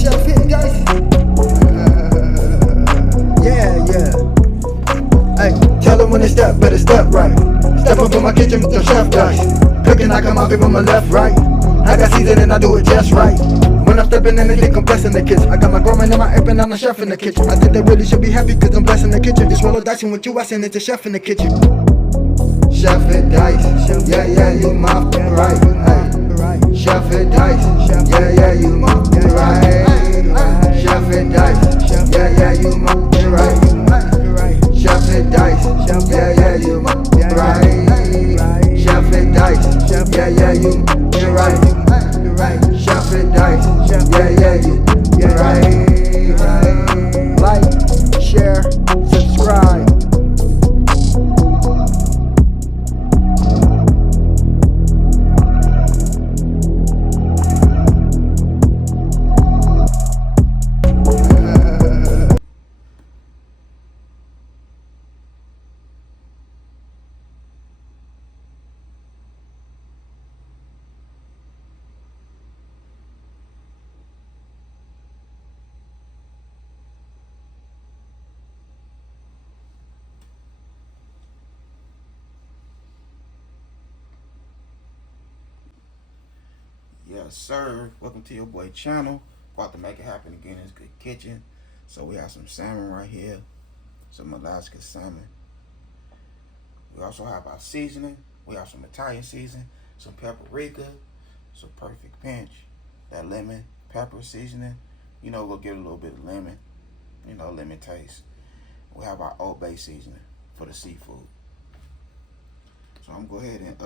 chef hit, guys. Yeah. Hey, tell them when they step, better step right. Step up in my kitchen with the chef guys. Cooking, I come out from my left, right. I got season and I do it just right. When I'm stepping in, they think I'm blessing the kitchen. I got my grandma and my apron, I'm the chef in the kitchen. I think they really should be happy cause I'm blessing the kitchen. Just roll a dice and with you, I send it to chef in the kitchen. Chef and dice, yeah, you my right. Hey. Chef and dice, yeah, you my right. Chef and dice, yeah, you my right. Chef and dice, yeah, you my right. Chef and dice, yeah, you right. Chef and dice, yeah, you right. Like, share, subscribe. Yes, sir. Welcome to your boy channel. About to make it happen again in this good kitchen. So we have some salmon right here, some Alaska salmon. We also have our seasoning. We have some Italian seasoning, some paprika, some perfect pinch, that lemon pepper seasoning. You know, we'll give it a little bit of lemon, you know, lemon taste. We have our Old Bay seasoning for the seafood. So I'm gonna go ahead and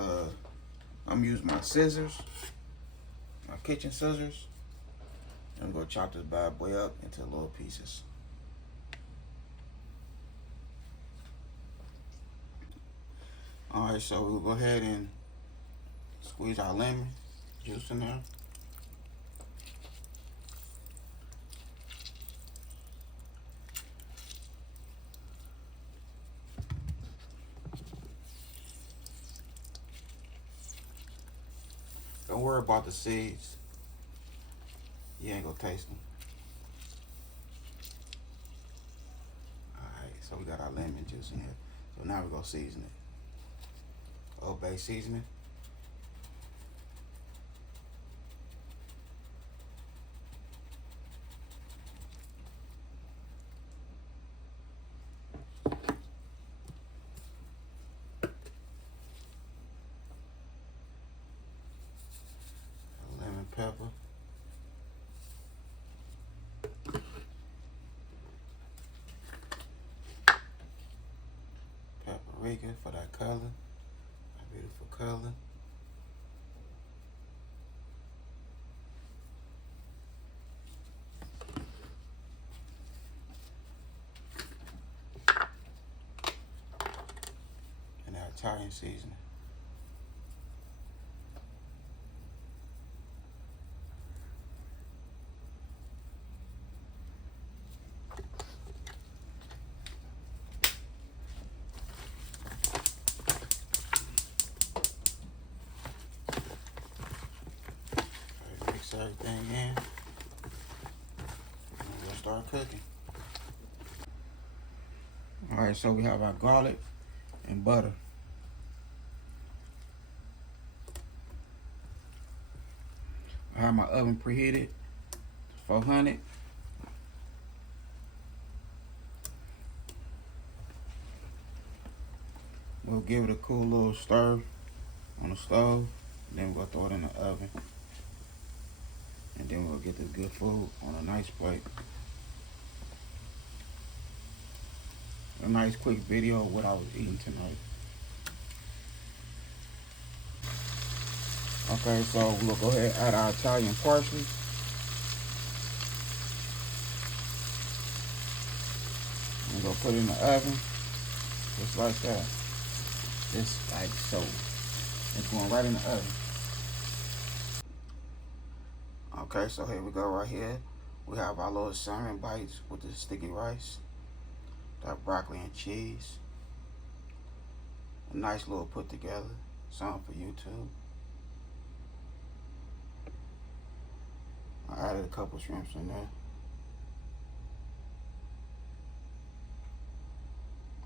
I'm using my scissors, my kitchen scissors. I'm gonna chop this bad boy up into little pieces. Alright, so we'll go ahead and squeeze our lemon juice in there. Don't worry about the seeds. You ain't gonna taste them. Alright, so we got our lemon juice in here. So now we're gonna season it. Old Bay seasoning. Lemon pepper. Paprika for that color, that beautiful color. And that Italian seasoning. Mix everything in. And we'll start cooking. Alright, so we have our garlic and butter. I have my oven preheated, 400. We'll give it a cool little stir on the stove. Then we'll throw it in the oven. And then we'll get this good food on a nice plate. A nice quick video of what I was eating tonight. Okay, so we'll go ahead and add our Italian parsley. And go put it in the oven. Just like that. Just like so. It's going right in the oven. Okay, so here we go right here. We have our little salmon bites with the sticky rice. That broccoli and cheese. A nice little put together. Something for YouTube. I added a couple shrimps in there.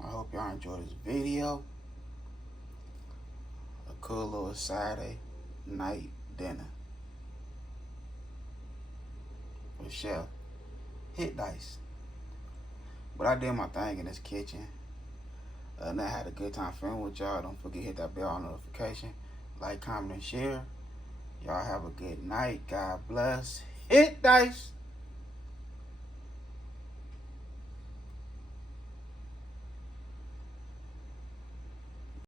I hope y'all enjoy this video. A cool little Saturday night dinner. For sure. Hit dice. But I did my thing in this kitchen. And I had a good time filming with y'all. Don't forget to hit that bell notification. Like, comment, and share. Y'all have a good night. God bless. Hit dice.